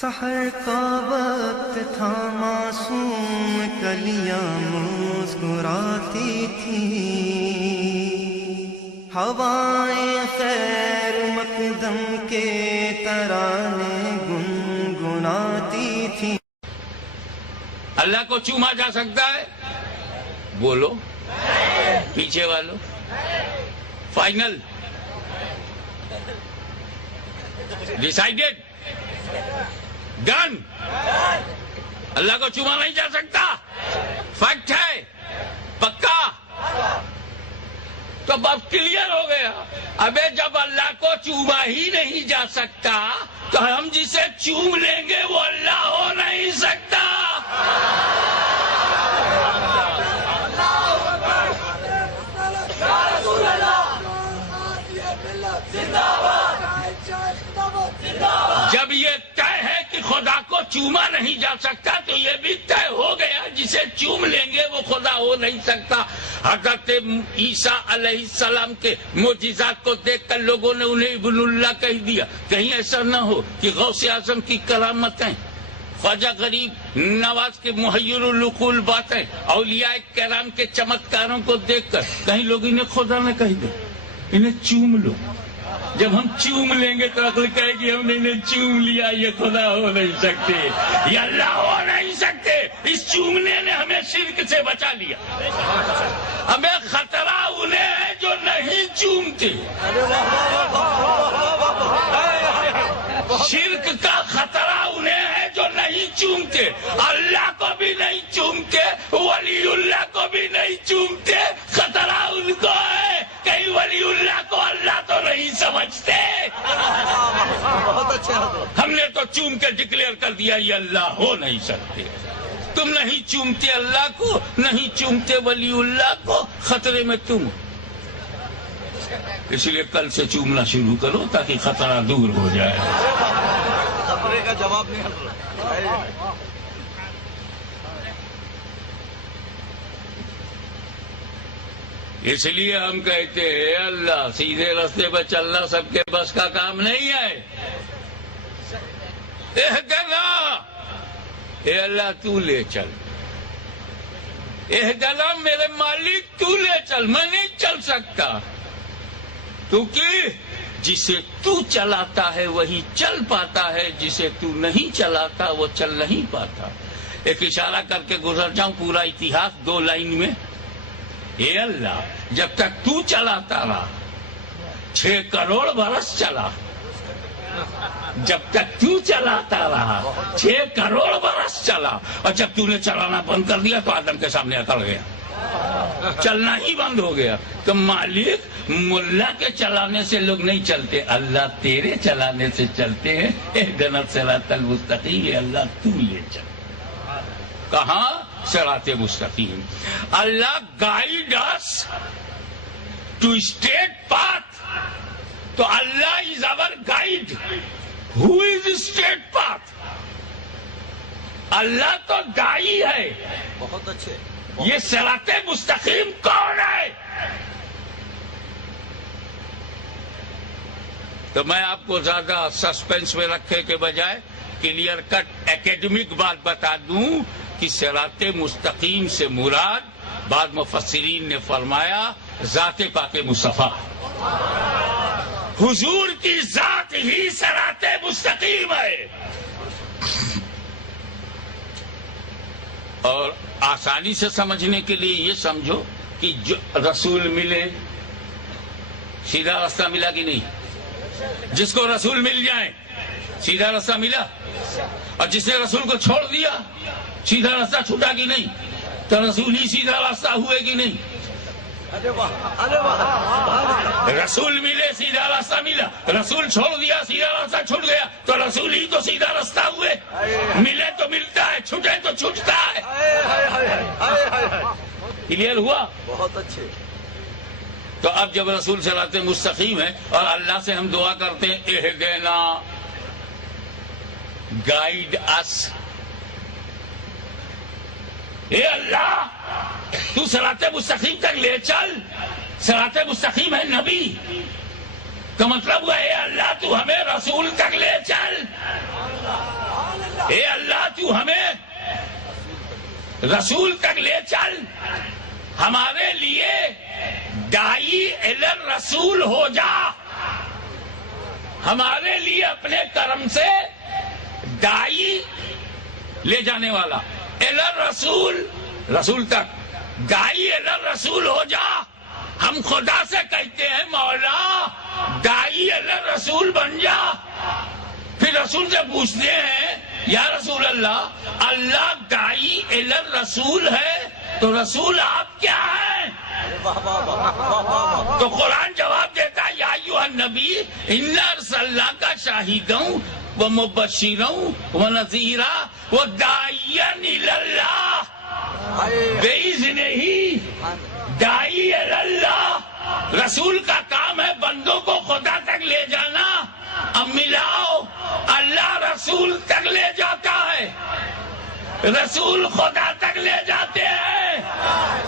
سحر کا وقت تھا، معصوم کلیاں مسکراتی تھیں، ہوائیں خیر مقدم کے ترانے گنگناتی تھیں۔ اللہ کو چوما جا سکتا ہے؟ بولو پیچھے والو، فائنل ڈیسائیڈڈ ڈن، اللہ کو چوما نہیں جا سکتا، فیکٹ ہے، پکا۔ تو اب کلیئر ہو گیا۔ ابے جب اللہ کو چوما ہی نہیں جا سکتا تو ہم جسے چوم لیں گے وہ اللہ ہو نہیں سکتا۔ جب یہ طے ہے کہ خدا کو چوما نہیں جا سکتا تو یہ بھی طے ہو گیا جسے چوم لیں گے وہ خدا ہو نہیں سکتا۔ حضرت عیسیٰ علیہ السلام کے معجزات کو دیکھ کر لوگوں نے انہیں ابن اللہ کہہ دیا۔ کہیں ایسا نہ ہو کہ غوث اعظم کی کرامتیں، خواجہ غریب نواز کے محیر العقول باتیں، اولیاء کرام کے چمتکاروں کو دیکھ کر کہیں لوگ انہیں خدا نہ کہہ دیں، انہیں چوم لو۔ جب ہم چوم لیں گے تو عقل کہے گی ہم نے انہیں چوم لیا، یہ خدا ہو نہیں سکتے، یہ اللہ ہو نہیں سکتے۔ اس چومنے نے ہمیں شرک سے بچا لیا۔ ہمیں خطرہ انہیں ہے جو نہیں چومتے، شرک کا خطرہ انہیں ہے جو نہیں چومتے، اللہ کو بھی نہیں چومتے، ولی اللہ کو بھی نہیں چومتے۔ خطرہ ان کو ہے کہیں ولی اللہ کو اللہ تو نہیں سمجھتے۔ ہم نے تو چوم کے ڈکلیئر کر دیا یہ اللہ ہو نہیں سکتے۔ تم نہیں چومتے اللہ کو، نہیں چومتے ولی اللہ کو، خطرے میں تم۔ اس لیے کل سے چومنا شروع کرو تاکہ خطرہ دور ہو جائے۔ خطرے کا جواب نہیں ہے۔ اس لیے ہم کہتے ہیں اللہ سیدھے راستے پر چلنا سب کے بس کا کام نہیں ہے۔ اہدنا، اے اللہ تو لے چل، اہدنا میرے مالک تو لے چل، میں نہیں چل سکتا۔ کیونکہ جسے تو چلاتا ہے وہی چل پاتا ہے، جسے تو نہیں چلاتا وہ چل نہیں پاتا۔ ایک اشارہ کر کے گزر جاؤں پورا اتہاس 2 لائن میں۔ اے اللہ جب تک تو چلاتا رہا 6 کروڑ برس چلا، جب تک تو چلاتا رہا 6 کروڑ برس چلا، اور جب تو نے چلانا بند کر دیا تو آدم کے سامنے اکڑ گیا، چلنا ہی بند ہو گیا۔ تو مالک ملا کے چلانے سے لوگ نہیں چلتے، اللہ تیرے چلانے سے چلتے ہیں۔ اہدنا الصراط المستقیم، اللہ تو لے چل۔ کہاں؟ صراط مستقیم۔ Allah guide us to straight path, تو Allah is our guide. Who is straight path? Allah تو دائی ہے۔ بہت اچھے۔ یہ صراط مستقیم کون ہے؟ تو میں آپ کو زیادہ سسپینس میں رکھے کے بجائے کلیئر کٹ اکیڈمک بات بتا دوں کہ صراط مستقیم سے مراد بعض مفسرین نے فرمایا ذات پاک مصطفیٰ، حضور کی ذات ہی صراط مستقیم ہے۔ اور آسانی سے سمجھنے کے لیے یہ سمجھو کہ جو رسول ملے سیدھا راستہ ملا کہ نہیں؟ جس کو رسول مل جائے سیدھا راستہ ملا، اور جس نے رسول کو چھوڑ دیا سیدھا راستہ چھوٹا کہ نہیں؟ تو رسول ہی سیدھا راستہ ہوئے کہ نہیں؟ رسول ملے سیدھا راستہ ملا، رسول چھوڑ دیا سیدھا راستہ چھوٹ گیا، تو رسول ہی تو سیدھا راستہ ہوئے۔ ملے تو ملتا ہے، چھوٹے تو چھوٹتا ہے۔ کلیئر ہوا؟ بہت اچھے۔ تو اب جب رسول صراط مستقیم ہے اور اللہ سے ہم دعا کرتے ہیں اہدنا گائیڈ اس، اے اللہ تو صراط مستقیم تک لے چل۔ صراط مستقیم ہے نبی، تو مطلب ہوا اے اللہ تو ہمیں رسول تک لے چل۔ تو ہمیں رسول تک لے چل، ہمارے لیے داعی الی الرسول ہو جا، ہمارے لیے اپنے کرم سے داعی لے جانے والا، الی الرسول، رسول تک داعی الی الرسول ہو جا۔ ہم خدا سے کہتے ہیں مولا داعی الی الرسول بن جا، پھر رسول سے پوچھتے ہیں یا رسول اللہ، اللہ داعی الی الرسول ہے تو رسول آپ کیا ہیں؟ تو قرآن جواب دیتا ہے یا ایھا النبی انا ارسلناک شاہدا ومبشرا ونذیرا وداعیا الی اللہ بإذنہ، داعی الی اللہ، رسول کا کام ہے بندوں کو خدا تک لے جانا۔ اب ملاؤ، اللہ رسول تک لے جاتا ہے، رسول خدا تک لے جاتے ہیں،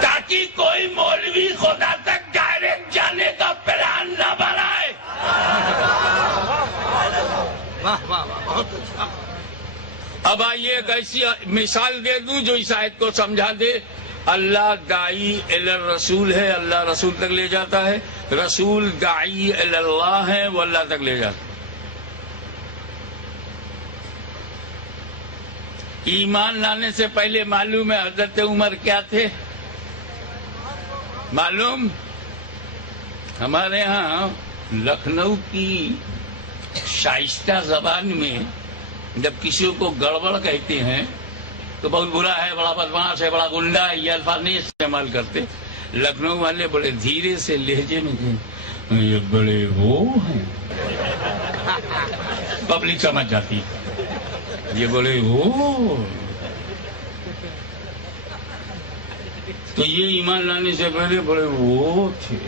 تاکہ کوئی مولوی خدا تک ڈائریکٹ جانے کا پلان نہ بنائے۔ اب آئیے ایک ایسی مثال دے دوں جو اس آیت کو سمجھا دے۔ اللہ داعی الی الرسول ہے، اللہ رسول تک لے جاتا ہے، رسول داعی الی اللہ ہے، وہ اللہ تک لے جاتا ہے۔ ایمان لانے سے پہلے معلوم ہے حضرت عمر کیا تھے؟ معلوم؟ ہمارے ہاں لکھنؤ کی شائستہ زبان میں جب کسی کو گڑبڑ کہتے ہیں تو بہت برا ہے، بڑا بدماش ہے، بڑا گنڈا ہے، یہ الفاظ نہیں استعمال کرتے۔ لکھنؤ والے بڑے دھیرے سے لہجے میں کہتے ہیں یہ بڑے وہ ہیں، پبلک سمجھ جاتی، یہ بڑے وہ۔ تو یہ ایمان لانے سے پہلے بڑے وہ تھے۔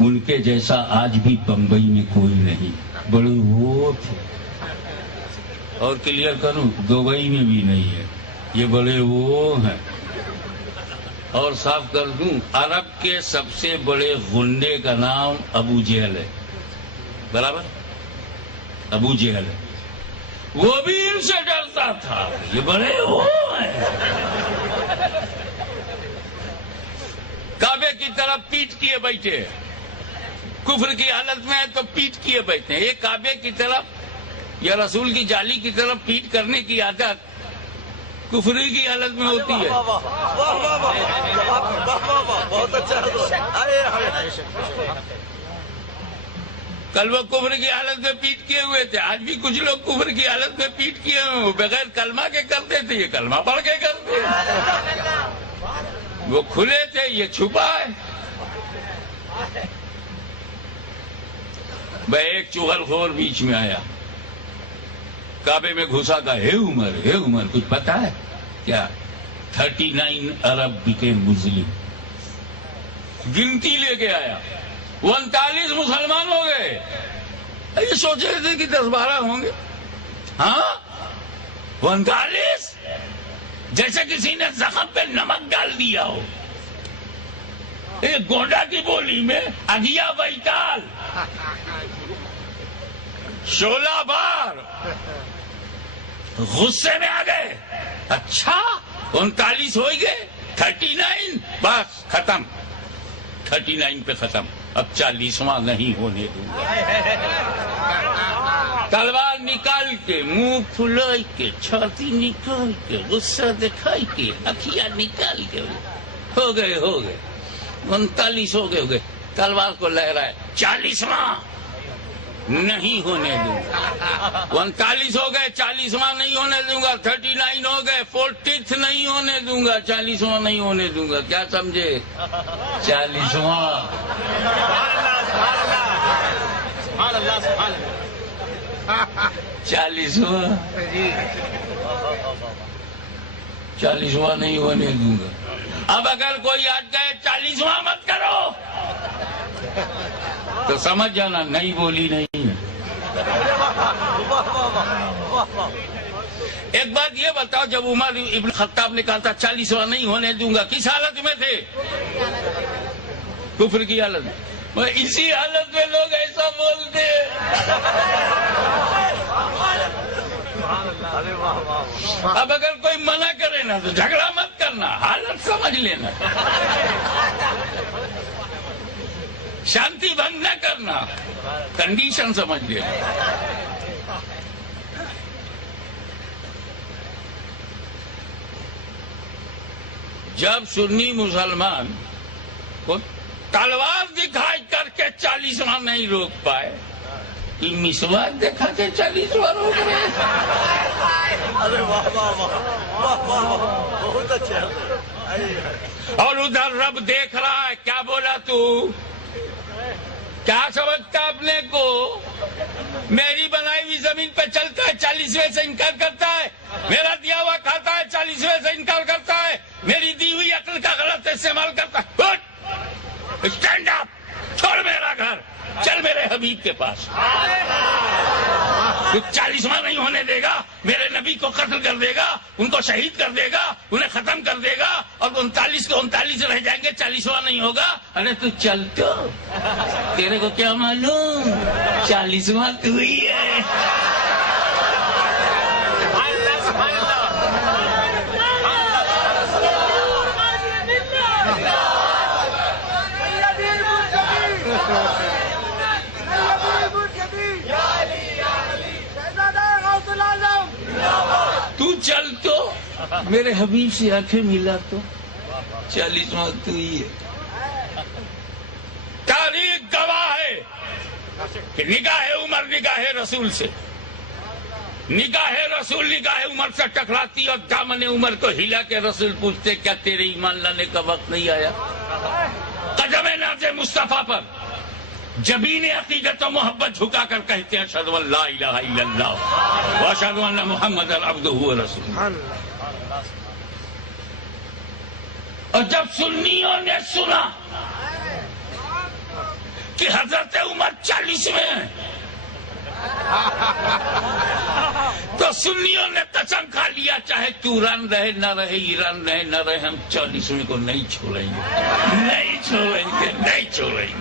ان کے جیسا آج بھی بمبئی میں کوئی نہیں، بڑے وہ تھے۔ اور کلیئر کروں، دبئی میں بھی نہیں ہے، یہ بڑے وہ ہیں۔ اور صاف کر دوں، عرب کے سب سے بڑے غنڈے کا نام ابو جہل ہے، برابر؟ ابو جہل ہے، وہ بھی ان سے ڈرتا تھا، یہ بڑے وہ ہیں۔ کعبے کی طرف پیٹ کیے بیٹھے، کفر کی حالت میں ہے تو پیٹ کیے بیٹھے ہیں۔ ایک کعبے کی طرف یا رسول کی جالی کی طرف پیٹ کرنے کی عادت کفری کی حالت میں ہوتی ہے۔ بہت اچھا، کل وہ کفر کی حالت میں پیٹ کیے ہوئے تھے، آج بھی کچھ لوگ کفر کی حالت میں پیٹ کیے ہوئے ہیں، بغیر کلمہ کے کرتے تھے، یہ کلمہ پڑھ کے کرتے ہیں۔ وہ کھلے تھے، یہ چھپا ہے۔ بھائی ایک چغل خور بیچ میں آیا، کعبے میں گھسا کا ہے عمر کچھ پتا ہے کیا؟ 39 عرب became مسلم، گنتی لے کے آیا، 39 مسلمان ہو گئے۔ یہ سوچ رہے تھے کہ 10-12 ہوں گے، ہاں 39، جیسے کسی نے زخم پہ نمک ڈال دیا ہو۔ ایک گونڈا کی بولی میں اگیا بیتال، 16 بار غصے میں آ گئے۔ اچھا 39 ہو گئے، 39 بس ختم، 39 پہ ختم، اب 40واں نہیں ہونے دوں گا۔ تلوار نکال کے، منہ پھلائی کے، چھاتی نکال کے، غصہ دکھائی کے، اکھیاں نکال کے، ہو گئے 39 ہو گئے، تلوار کو لہرائے، 40واں نہیں ہونے دوں گا۔ 39 ہو گئے، 40واں نہیں ہونے دوں گا، 39 ہو گئے، 40th نہیں ہونے دوں گا، 40واں نہیں ہونے دوں گا۔ کیا سمجھے؟ 40واں۔ 40واں نہیں ہونے دوں گا۔ اب اگر کوئی آج کہے 40واں مت کرو تو سمجھ جانا نئی بولی نہیں ہے۔ ایک بات یہ بتاؤ، جب عمر ابن خطاب نے کہا تھا 40واں نہیں ہونے دوں گا، کس حالت میں تھے؟ کفر کی حالت میں۔ اسی حالت میں لوگ ایسا بولتے ہیں۔ اب اگر کوئی منع کرے نا تو جھگڑا مت کرنا، حالت سمجھ لینا، شانتی بھنگ نہ کرنا، کنڈیشن سمجھ لینا۔ جب سنی مسلمان کو تلوار دکھائی کر کے 40واں نہیں روک پائے، مسواک دیکھا کے 40واں روک رہے۔ ارے واہ واہ واہ واہ واہ واہ، بہت اچھا۔ اور ادھر رب دیکھ رہا ہے، کیا بولا تو؟ کیا سمجھتا اپنے کو؟ میری بنائی ہوئی زمین پہ چلتا ہے 40ویں سے انکار کرتا ہے، میرا دیا ہوا کھاتا ہے 40ویں سے انکار کرتا ہے، میری دی ہوئی عقل کا غلط استعمال کرتا ہے۔ اسٹینڈ اپ، چھوڑ میرا گھر، چل میرے حبیب کے پاس۔ تو 40واں نہیں ہونے دے گا، میرے نبی کو قتل کر دے گا، ان کو شہید کر دے گا، انہیں ختم کر دے گا، اور 39 کے 39 رہ جائیں گے، 40واں نہیں ہوگا۔ ارے تو چل، تو تیرے کو کیا معلوم 40واں تو ہی ہے۔ تو چل، تو میرے حبیب سے آنکھیں ملا تو 40واں تو ہی ہے۔ تاریخ گواہ ہے کہ نگاہ عمر نگاہ رسول سے، نگاہ رسول نگاہ عمر سے ٹکراتی اور دامن عمر کو ہلا کے رسول پوچھتے، کیا تیرے ایمان لانے کا وقت نہیں آیا؟ قدم ناز مصطفیٰ پر جبین عقیدت و محبت جھکا کر کہتے ہیں، اشہد ان لا الہ الا اللہ واشہد ان محمد عبدہ و رسولہ۔ اور جب سنیوں نے سنا کہ حضرت عمر 40ویں ہیں، تو سنیوں نے قسم کھا لیا، چاہے تو رن رہے نہ رہے، ایران رہے نہ رہے، ہم 40ویں کو نہیں چھوڑیں گے، نہیں چھوڑیں گے، نہیں چھوڑیں گے۔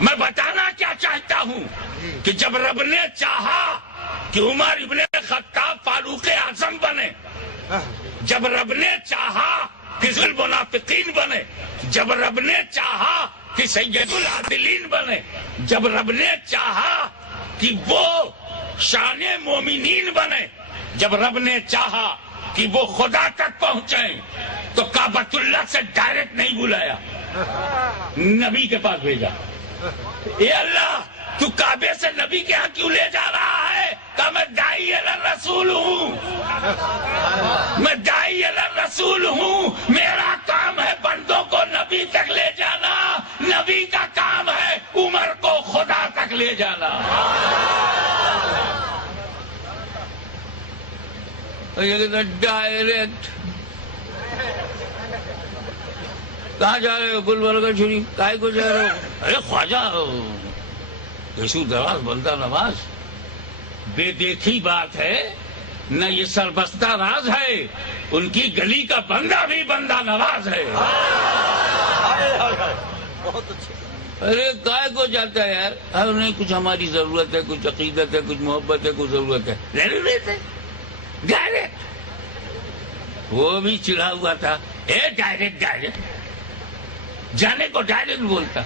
میں بتانا کیا چاہتا ہوں کہ جب رب نے چاہا کہ عمر ابن خطاب فاروق اعظم بنے، جب رب نے چاہا کہ ذو المنافقین بنے، جب رب نے چاہا کہ سید العادلین بنے، جب رب نے چاہا کہ وہ شان مومنین بنے، جب رب نے چاہا کہ وہ خدا تک پہنچیں، تو کعبۃ اللہ سے ڈائریکٹ نہیں بلایا، نبی کے پاس بھیجا۔ اے اللہ، تو کعبے سے نبی کے ہاں کیوں لے جا رہا ہے؟ کہ میں داعی الرسول ہوں، میں داعی الرسول ہوں، میرا کام ہے بندوں کو نبی تک لے جانا، نبی کا کام ہے عمر کو خدا تک لے جانا۔ ڈائریکٹ کہاں جا رہے ہو؟ گلبرگہ شریف، کائے کو جا رہے ہو؟ ارے خواجہ یسوع دراز بندہ نواز، بے دیکھی بات ہے نہ، یہ سربستہ راز ہے، ان کی گلی کا بندہ بھی بندہ نواز ہے۔ بہت اچھے۔ ارے کائے کو جاتا ہے یار؟ ارے نہیں، کچھ ہماری ضرورت ہے، کچھ عقیدت ہے، کچھ محبت ہے، کچھ ضرورت ہے، لے لیتے ڈائریکٹ۔ وہ بھی چڑھا ہوا تھا، اے ڈائریکٹ ڈائریکٹ، جانے کو ڈائریکٹ بولتا،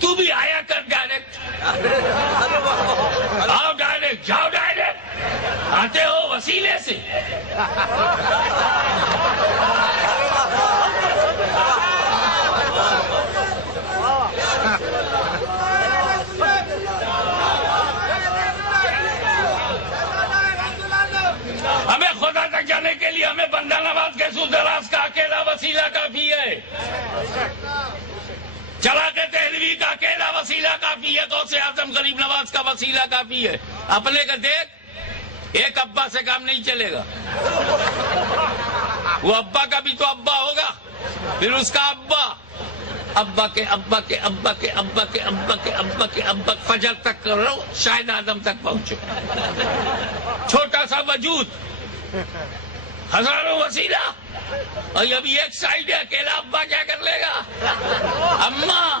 تو بھی آیا کر ڈائریکٹ، آؤ ڈائریکٹ، جاؤ ڈائریکٹ، آتے ہو وسیلے سے۔ ہمیں خدا تک جانے کے لیے ہمیں بندہ نواز کے سودراز کا اکیلا وسیلہ کافی ہے، چلا کے دہلوی کا اکیلا وسیلہ کافی ہے، غوث اعظم غریب نواز کا وسیلہ کافی ہے۔ اپنے کا دیکھ، ایک ابا سے کام نہیں چلے گا، وہ ابا کا بھی تو ابا ہوگا، پھر اس کا ابا، ابا کے ابا کے ابا کے ابا کے ابا کے ابا کے ابا، فجر تک کرو شاید آدم تک پہنچو۔ چھوٹا سا وجود، ہزاروں وسیلہ، اور ابھی ایک سائڈ ہے، اکیلا ابا کیا کر لے گا؟ اماں